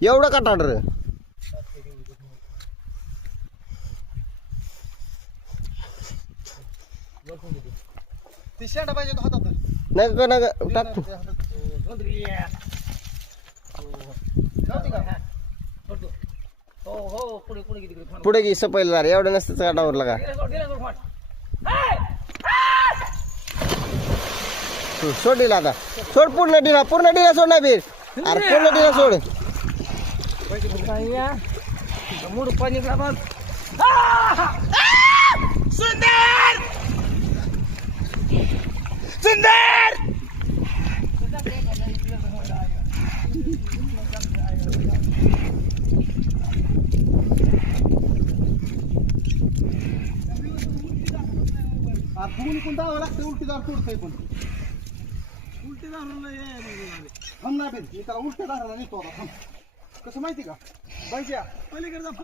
एवढं का टाडर ती शेंडा पाहिजे तो हातात नग नग टाक पुढे घे सपैलदार एवढं नसतं काटावरला का सोड दिला आता सोड पूर्ण डिला सोड ना बीर अरे पूर्ण डिला सोड मूड पाणी दोन्ही पण दावा लागते उलटीदार सोडतंय पण उलटीदार थांब ना बी मी त्याला उलट्या दाराला नेतो आता थांब कसं माहिती का पाहिजे पलीकडे